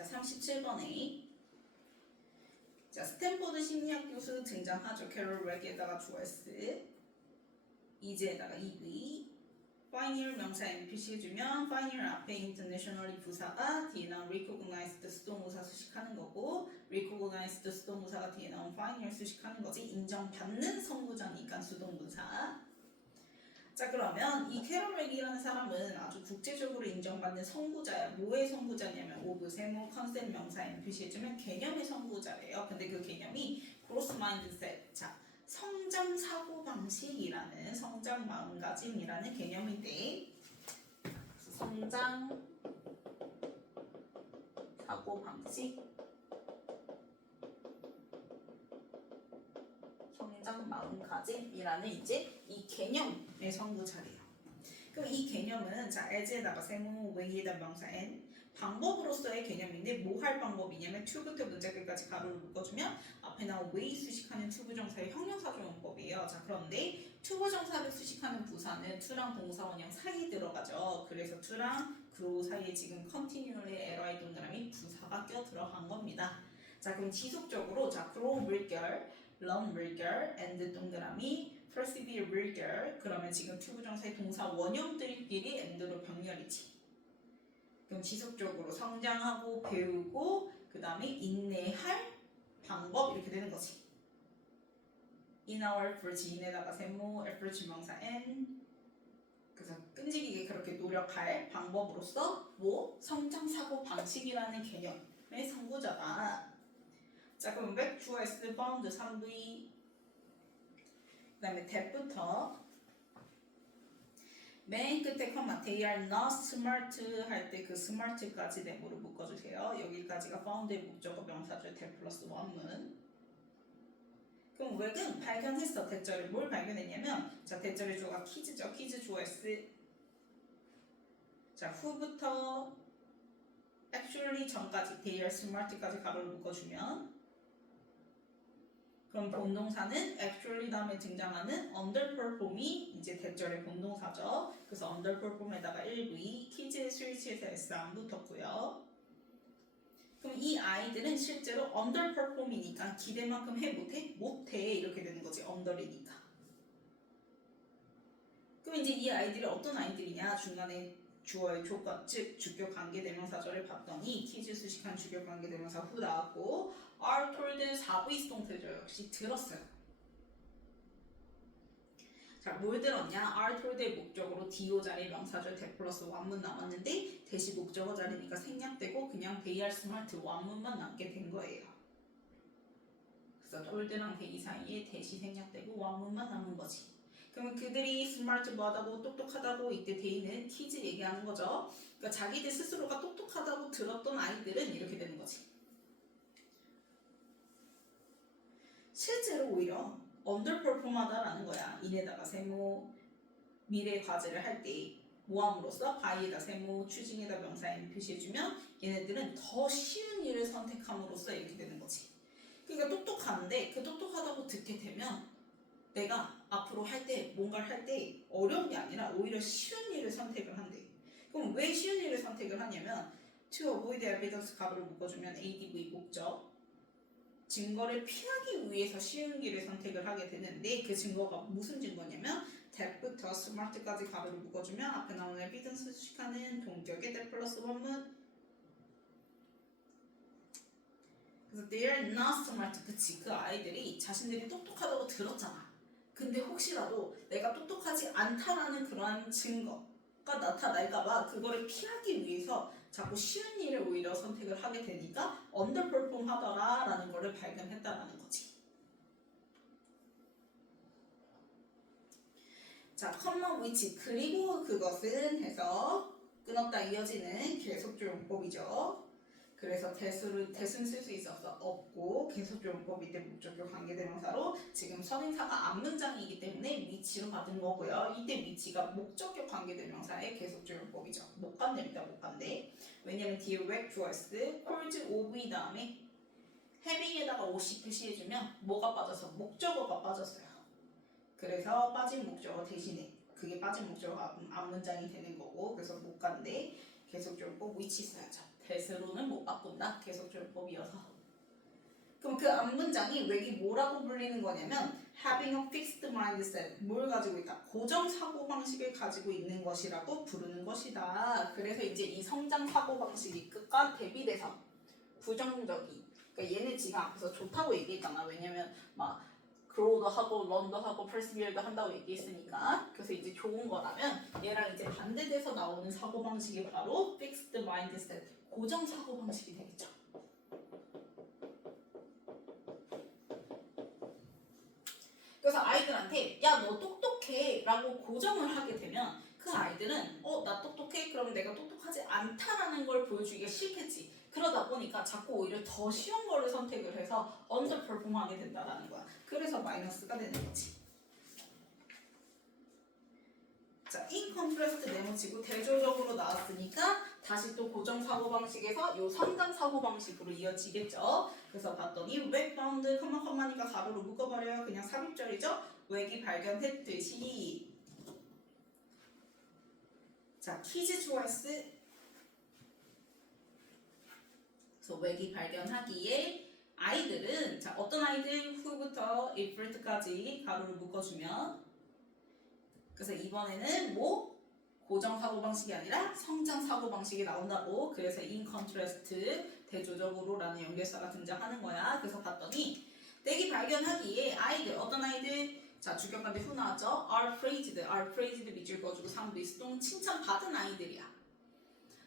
자, 37번에 자, 스탠포드 심리학 교수 등장하죠. 캐롤 렉에다가 주어S, 이제에다가 EV, 파이니얼 명사 NPC 해주면 파이니얼 앞에 internationally 부사가 뒤에 나온 recognized 수동무사 수식하는 거고 recognized 수동무사가 뒤에 나온 파이니얼 수식하는 거지. 인정받는 선구자니까 수동무사. 자, 그러면 이 캐롤 렉이라는 사람은 아주 국제적으로 인정받는 선구자야. 뭐의 선구자냐면 오브, 세모, 컨셉 명사 NPC 해주면 개념의 선구자래요. 근데 그 개념이 growth mindset, 자, 성장 사고방식이라는, 성장 마음가짐이라는 개념인데, 성장 사고방식, 성장 마음가짐이라는 이제 이 개념의 선구자래요. 그럼 이 개념은 자, as에다가 세모, way에다 명사 n, 방법으로서의 개념인데 뭐 할 방법이냐면 to부터 문제끝까지 가로를 묶어주면 앞에 나온 way 수식하는 to 부정사의 형용사조용법이에요. 자, 그런데 to 부정사를 수식하는 부사는 to랑 동사 원형 사이에 들어가죠. 그래서 to랑 grow 사이에 지금 continually ly 동그라미 부사가 껴 들어간 겁니다. 자, 그럼 지속적으로 자, grow 물결, learn 물결, and 동그라미 persevere 물결. 그러면 지금 to 부정사의 동사 원형들끼리 and로 병렬이지. 그럼 지속적으로 성장하고 배우고 그 다음에 인내할 방법 이렇게 되는 거지. In our approach, 인에다가 세모, approach 명사 n. 그래서 끈질기게 그렇게 노력할 방법으로서 뭐? 성장 사고 방식이라는 개념의 선구자다. 자, 그럼 back to S found 3V. 그 다음에 that부터 맨 끝에 컴마 they are not smart 할 때 그 smart까지 네모로 묶어주세요. 여기까지가 found의 목적어 명사절 that 플러스 원문. 그럼 weg은 발견했어. 대절을 뭘 발견했냐면 자, 대절의 주어가 키즈죠. 키즈 주어 S. 자, who부터 actually 전까지 they are smart까지 가로를 묶어주면 그럼 본동사는 actually 다음에 등장하는 underperform이 이제 대절의 본동사죠. 그래서 underperform에다가 1V, 키즈의 스위치에서 S 안 붙었고요. 그럼 이 아이들은 실제로 underperform이니까 기대만큼 해 못해? 못해 이렇게 되는 거지. under이니까. 그럼 이제 이 아이들이 어떤 아이들이냐? 중간에 주어의 조건, 즉 주격 관계대명사절을 봤더니 키즈 수식한 주격 관계대명사 후 나왔고 are told 4V 수동태죠. 역시 들었어요. 자, 뭘 들었냐? are told의 목적으로 do 자리 명사절 that 플러스 원문 남았는데 대시 목적어 자리니까 생략되고 그냥 they are smart 원문만 남게 된 거예요. 그래서 told랑 they 사이에 대시 생략되고 원문만 남은 거지. 그러면 그들이 스마트 뭐하다고 똑똑하다고 이때 데이는 키즈 얘기하는 거죠. 그러니까 자기들 스스로가 똑똑하다고 들었던 아이들은 이렇게 되는 거지. 실제로 오히려 underperform하다라는 거야. 인에다가 세모 미래 과제를 할 때 모함으로써 by에다 세모 추징에다 명사 n 표시해주면 얘네들은 더 쉬운 일을 선택함으로써 이렇게 되는 거지. 그러니까 똑똑한데 그 똑똑하다고 듣게 되면 내가 앞으로 할 때 뭔가를 할 때 어려운 게 아니라 오히려 쉬운 일을 선택을 한대. 그럼 왜 쉬운 일을 선택을 하냐면 to avoid evidence 가로를 묶어주면 ADV 목적 증거를 피하기 위해서 쉬운 길을 선택을 하게 되는데 그 증거가 무슨 증거냐면 that부터 smart까지 가로를 묶어주면 앞에 나오는 evidence 수식하는 동격의 that 플러스 원문. 그래서 they are not smart. 그치, 그 아이들이 자신들이 똑똑하다고 들었잖아. 근데 혹시라도 내가 똑똑하지 않다라는 그러한 증거가 나타날까봐 그거를 피하기 위해서 자꾸 쉬운 일을 오히려 선택을 하게 되니까 underperform 하더라라는 거를 발견했다라는 거지. 자, common which 그리고 그것은 해서 끊었다 이어지는 계속조용법이죠. 그래서 대수는 쓸 수 있어서 없고 계속조용법 이때 목적격 관계대명사로 지금 선행사가 앞문장이기 때문에 위치로 받은 거고요. 이때 위치가 목적격 관계대명사의 계속조용법이죠. 못 간답니다. 못 간대. 왜냐면 뒤에 web 주어스 콜즈 오브이 다음에 having에다가 OC 표시해주면 뭐가 빠져서 목적어가 빠졌어요. 그래서 빠진 목적어 대신에 그게 빠진 목적어가 앞문장이 되는 거고 그래서 못 간대. 계속적으로 위치 써야죠. 대세로는 못 바꾼다. 계속조용법이어서. 그럼 그 앞문장이 왜이 뭐라고 불리는 거냐면 having a fixed mindset, 뭘 가지고 있다? 고정 사고방식을 가지고 있는 것이라고 부르는 것이다. 그래서 이제 이 성장 사고방식이 끝과 대비돼서 부정적이, 그러니까 얘는 지금 앞에서 좋다고 얘기했잖아. 왜냐면 막 grow도 하고 learn도 하고 persevere도 한다고 얘기했으니까. 그래서 이제 좋은 거라면 얘랑 이제 반대돼서 나오는 사고방식이 바로 fixed mindset, 고정 사고방식이 되겠죠. 그래서 아이들한테 야 너 똑똑해 라고 고정을 하게 되면 그 아이들은 나 똑똑해? 그럼 내가 똑똑하지 않다라는 걸 보여주기가 싫겠지. 그러다 보니까 자꾸 오히려 더 쉬운 거를 선택을 해서 언더퍼폼하게 된다라는 거야. 그래서 마이너스가 되는 거지. 자, in contrast 네모치고 대조적으로 나왔으니까 다시 또 고정 사고방식에서 요 성장 사고방식으로 이어지겠죠. 그래서 봤더니 웹 바운드 컴마니까 가로로 묶어버려요. 그냥 삽입절이죠. 웹이 발견했듯이. 자, 키즈 초이스. 그래서 웹이 발견하기에 아이들은 자 어떤 아이들 후부터 if까지 가로를 묶어주면 그래서 이번에는 뭐 고정 사고방식이 아니라 성장 사고방식이 나온다고. 그래서 in contrast 대조적으로라는 연결사가 등장하는 거야. 그래서 봤더니 떼기 발견하기에 아이들 어떤 아이들 자 주격관대 후 나왔죠. are praised 밑줄 그어주고 3부 수동 칭찬받은 아이들이야.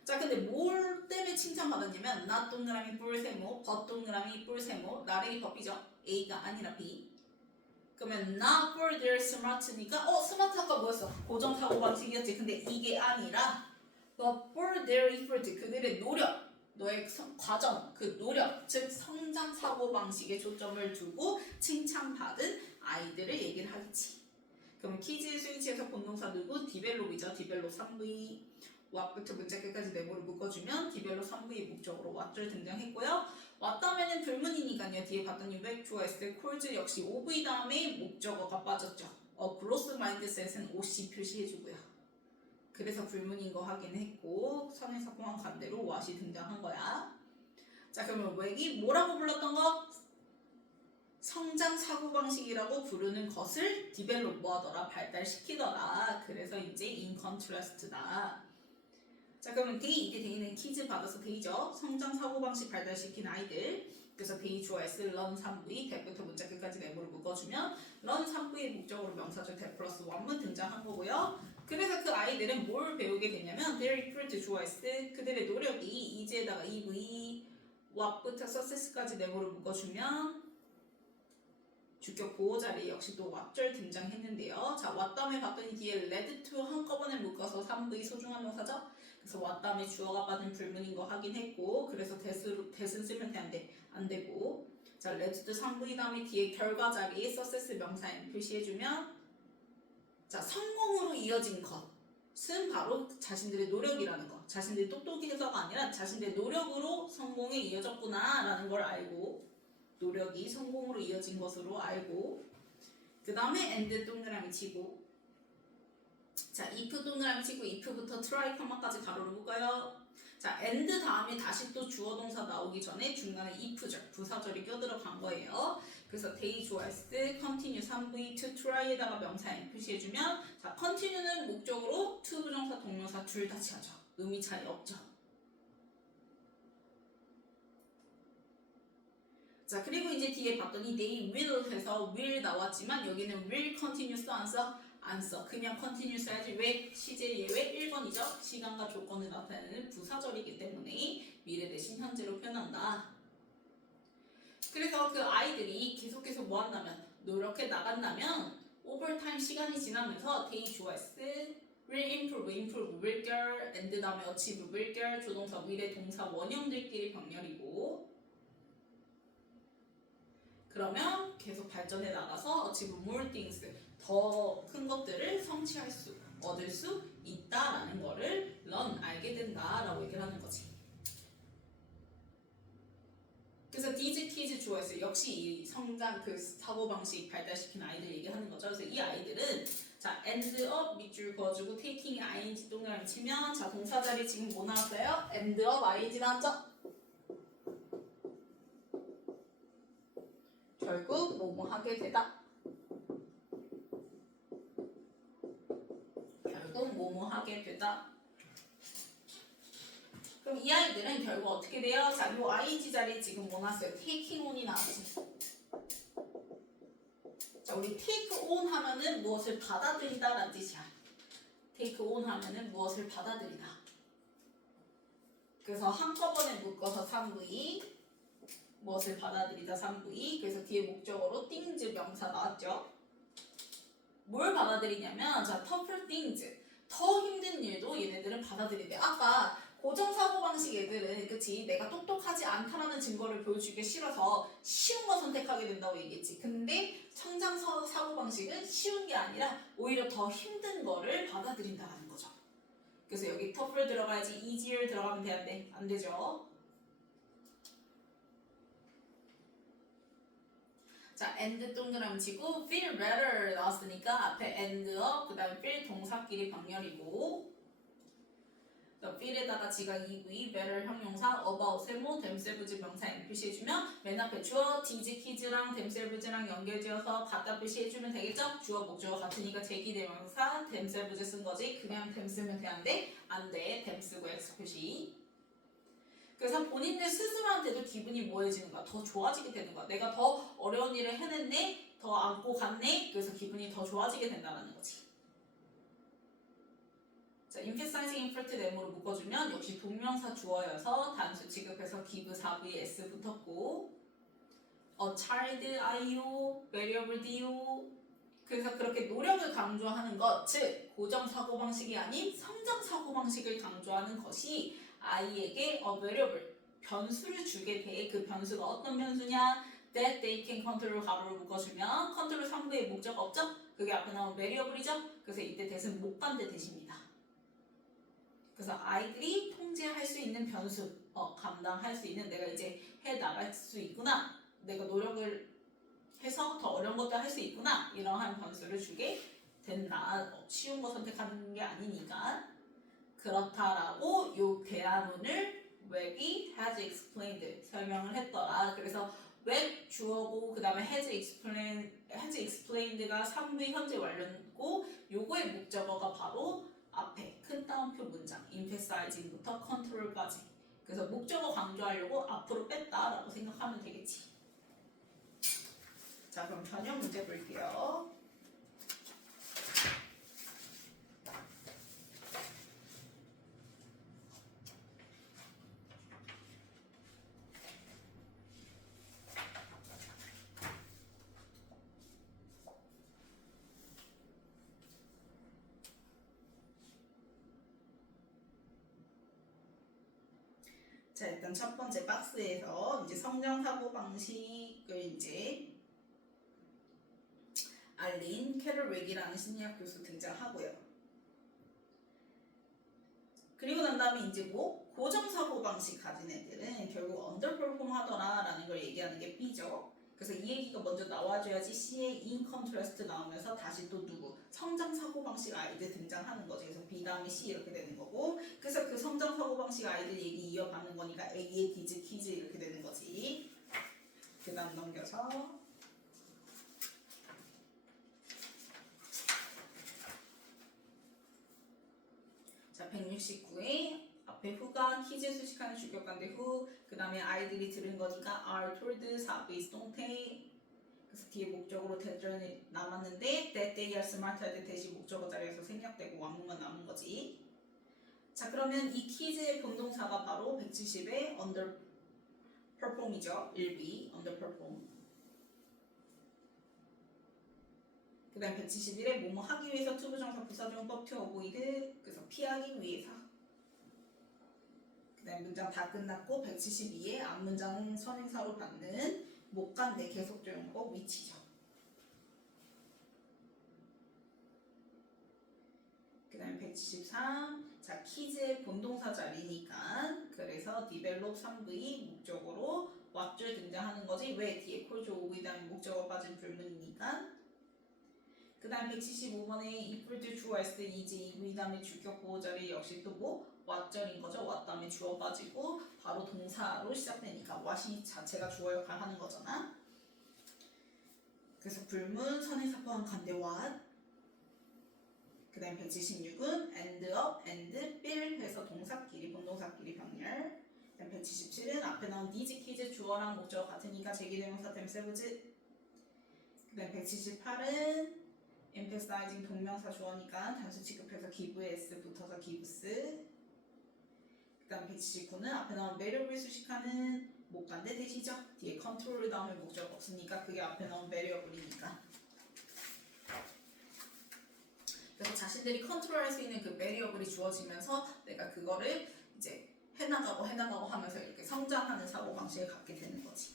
자 근데 뭘 때문에 칭찬받았냐면 not 동그라미 뿔세모 but 동그라미 뿔세모 나래기 법이죠. A가 아니라 B. 그러면 not for their smart니까 스마트 아까 뭐였어? 고정 사고방식이었지. 근데 이게 아니라 but for their effort, 그들의 노력, 너의 과정, 그 노력, 즉 성장 사고방식에 초점을 두고 칭찬받은 아이들을 얘기를 하겠지. 그럼 키즈 스위치에서 본동사 누구? 디벨롭이죠. 디벨롭 3V what부터 문자 끝까지 네모를 묶어주면 디벨롭 3V의 목적으로 what를 등장했고요. 왔다면은 불문이니까요. 뒤에 봤더니 웹 좋아했을 콜즈 역시 OV 다음에 목적어가 빠졌죠. 그로스 마인드셋은 OC 표시해주고요. 그래서 불문인 거 확인했고 선에서 포함 반대로 what이 등장한 거야. 자 그러면 웹이 뭐라고 불렀던 거? 성장 사고방식이라고 부르는 것을 디벨롭 뭐하더라? 발달시키더라. 그래서 이제 in contrast다. 자 그러면 데이, 이제 데이는 키즈 받아서 데이죠. 성장 사고방식 발달시킨 아이들. 그래서 데이 좋아했을 런 3V 대부터 문자 끝까지 네모를 묶어주면 런 3V의 목적으로 명사절 대 플러스 1문 등장한 거고요. 그래서 그 아이들은 뭘 배우게 되냐면 their effort 좋아했을 그들의 노력이 이제에다가 EV what부터 success까지 네모를 묶어주면 주격 보호 자리 역시 또 what절 등장했는데요. 자 what 다음에 봤더니 뒤에 led to 한꺼번에 묶어서 3V 소중한 명사죠. 그래서 what 다음에 주어가 빠진 불문인 거 확인했고 그래서 that은 쓰면 안 되고 자 led to 3V 다음에 뒤에 결과 자리에 success 명사인 표시해주면 자 성공으로 이어진 것은 바로 자신들의 노력이라는 거. 자신들이 똑똑해서가 아니라 자신들의 노력으로 성공에 이어졌구나 라는 걸 알고 노력이 성공으로 이어진 것으로 알고 그 다음에 and 동그라미 치고 자 if 동그라미 치고 if부터 try 컴마까지 가로를 묶어요. 자 and 다음에 다시 또 주어 동사 나오기 전에 중간에 if절 부사절이 껴들어간 거예요. 그래서 they 좋아했을 continue 3V to try에다가 명사인 표시해주면 자 continue는 목적으로 to 부정사 동명사 둘 다 취하죠. 의미 차이 없죠. 자 그리고 이제 뒤에 봤더니 they will 해서 will 나왔지만 여기는 will continue 써 안 써? 안 써. 그냥 continue 써야지. 왜? 시제 예외 1번이죠. 시간과 조건을 나타내는 부사절이기 때문에 미래 대신 현재로 표현한다. 그래서 그 아이들이 계속해서 뭐 한다면 노력해 나간다면 오버타임 시간이 지나면서 they 좋아했을 will improve will get and 다음에 achieve will get 조동사 will의 동사 원형들끼리 병렬이고 그러면 계속 발전해 나가서 achieve more things 더 큰 것들을 성취할 수 얻을 수 있다라는 거를 learn 알게 된다라고 얘기를 하는 거지. 그래서 these kids 좋아했어요. 역시 이 성장 그 사고방식 발달시킨 아이들 얘기하는 거죠. 그래서 이 아이들은 자 end up 밑줄 그어주고 taking ing 동그라미 치면 자 동사 자리 지금 뭐 나왔어요? end up ing 나왔죠? 결국 뭐뭐 하게 되다. 결국 뭐뭐 하게 되다. 그럼 이 아이들은 결국 어떻게 돼요? 자, 요 ing 자리에 지금 뭐 나왔어요? taking on이 나왔지. 자, 우리 take on 하면은 무엇을 받아들이다라는 뜻이야. take on 하면은 무엇을 받아들이다. 그래서 한꺼번에 묶어서 3V, 무엇을 받아들이다 3V. 그래서 뒤에 목적어로 things 명사 나왔죠. 뭘 받아들이냐면, 자, tougher things. 더 힘든 일도 얘네들은 받아들이대. 아까 고정 사고방식 애들은, 그치, 내가 똑똑하지 않다라는 증거를 보여주기 싫어서 쉬운 거 선택하게 된다고 얘기했지. 근데 성장 사고방식은 쉬운 게 아니라 오히려 더 힘든 거를 받아들인다는 거죠. 그래서 여기 tougher 들어가야지 easier 들어가면 돼, 안 돼? 안 되죠. 자, and 동그라미 치고 feel better 나왔으니까 앞에 end up, 그 다음에 feel 동사끼리 병렬이고, feel에다가 지각 EV, better 형용사, about 세모, themselves 명사 N 표시해주면 맨 앞에 주어, did, kids랑 themselves랑 연결지어서 갖다 표시해주면 되겠죠? 주어, 목적어 같으니까 제기대명사 themselves 쓴 거지. 그냥 them 쓰면 돼, 안 돼? 안 돼. them 쓰고 X 표시. 그래서 본인들 스스로한테도 기분이 뭐해지는 거야? 더 좋아지게 되는 거야. 내가 더 어려운 일을 해냈네? 더 안고 갔네? 그래서 기분이 더 좋아지게 된다는 거지. 자, emphasizing effort M으로 묶어주면 역시 동명사 주어여서 단수 취급해서 give 4V에 S 붙었고, a child IO, variable DO. 그래서 그렇게 노력을 강조하는 것, 즉 고정 사고방식이 아닌 성장 사고방식을 강조하는 것이 아이에게 a variable, 변수를 주게 돼. 그 변수가 어떤 변수냐? that they can control 가로를 묶어주면 컨트롤 3부의 목적 없죠? 그게 앞에 나온 variable이죠? 그래서 이때 대신 못 간대 대신입니다. 그래서 아이들이 통제할 수 있는 변수, 감당할 수 있는, 내가 이제 해 나갈 수 있구나, 내가 노력을 해서 더 어려운 것도 할 수 있구나, 이러한 변수를 주게 된다. 쉬운 거 선택하는 게 아니니까. 그렇다라고 요 대안론을 웹이 has explained 설명을 했더라. 그래서 웹 주어고 그 다음에 has explained가 3부 현재 완료고, 요거의 목적어가 바로 앞에 큰 따옴표 문장 emphasizing부터 control까지. 그래서 목적어 강조하려고 앞으로 뺐다라고 생각하면 되겠지. 자, 그럼 전형 문제 볼게요. 자, 일단 첫 번째 박스에서 이제 성장 사고 방식을 이제 알린 캐럴 웩이라는 심리학 교수 등장하고요. 그리고 난 다음에 이제 뭐 고정 사고 방식 가진 애들은 결국 언더퍼폼 하더라라는 걸 얘기하는 게 B죠. 그래서 이 얘기가 먼저 나와줘야지 C의 in contrast 나오면서 다시 또 누구? 성장 사고방식 아이들 등장하는 거지. 그래서 B 다음에 C 이렇게 되는 거고, 그래서 그 성장 사고방식 아이들 얘기 이어가는 거니까 A의 디즈 키즈 이렇게 되는 거지. 그 다음 넘겨서 자, 169에 앞에 후가 키즈 수식하는 주격관대 후, 그 다음에 아이들이 들은 거니까 are told, 4부 동태. 그래서 뒤에 목적으로 대전이 남았는데 that they are smart 할 때 대신 목적어 자리에서 생략되고 왕문만 남은 거지. 자, 그러면 이 키즈의 본동사가 바로 170의 underperform이죠. 1B underperform. 그 다음 171에 뭐뭐 하기 위해서 투부정사 부사정법 to avoid, 그래서 피하기 위해서. 그 다음 문장 다 끝났고 172에 앞문장은 선행사로 받는 못 간대 계속조용법 위치죠. 그 다음에 173, 자 키즈의 본동사 자리니까 그래서 develop 3부의 목적으로 what줄 등장하는 거지. 왜 뒤에 콜조 오브 이 다음에 목적어 빠진 불문이니까. 그 다음 175번에 equal to true 했을 때 이제 이 다음에 주격 보호 자리 역시 또 뭐 what절인 거죠. what 다음에 주어 빠지고 바로 동사로 시작되니까 what이 자체가 주어 역할 하는 거잖아. 그래서 불문, 선행사 포함 간대 what. 그 다음 176은 end up, and, bill 해서 동사끼리, 본동사끼리 병렬. 그 다음 177은 앞에 나온 these kids 주어랑 목적 같으니까 제기대명사 때문에 세우지. 그 다음 178은 emphasizing 동명사 주어니까 단수 취급해서 give에 s 붙어서 gives. 그 다음 179는 앞에 나온 매력을 수식하는 못 간대 대시죠. 뒤에 컨트롤 다음에 목적 없으니까 그게 앞에 나온 매력을이니까. 그래서 자신들이 컨트롤할 수 있는 그 매력을이 주어지면서 내가 그거를 이제 해나가고 하면서 이렇게 성장하는 사고방식을 갖게 되는 거지.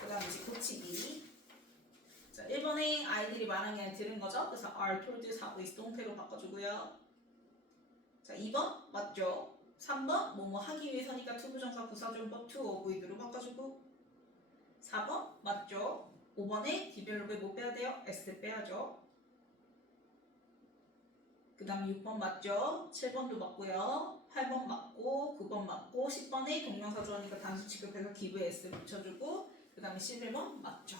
그 다음 이제 고치기. 자, 1번에 아이들이 말한 게 들은 거죠. 그래서 are told 사고 is 동태로 바꿔주고요. 자, 2번 맞죠? 3번 뭐뭐 하기 위해서니까 투부정사 부사조용법 to avoid로 바꿔주고. 4번 맞죠? 5번에 디벨롭에 뭐 빼야 돼요? S 빼야죠. 그 다음에 6번 맞죠? 7번도 맞고요. 8번 맞고 9번 맞고 10번에 동명사 주어니까 단수 취급해서 give s 붙여주고 그 다음에 11번 맞죠?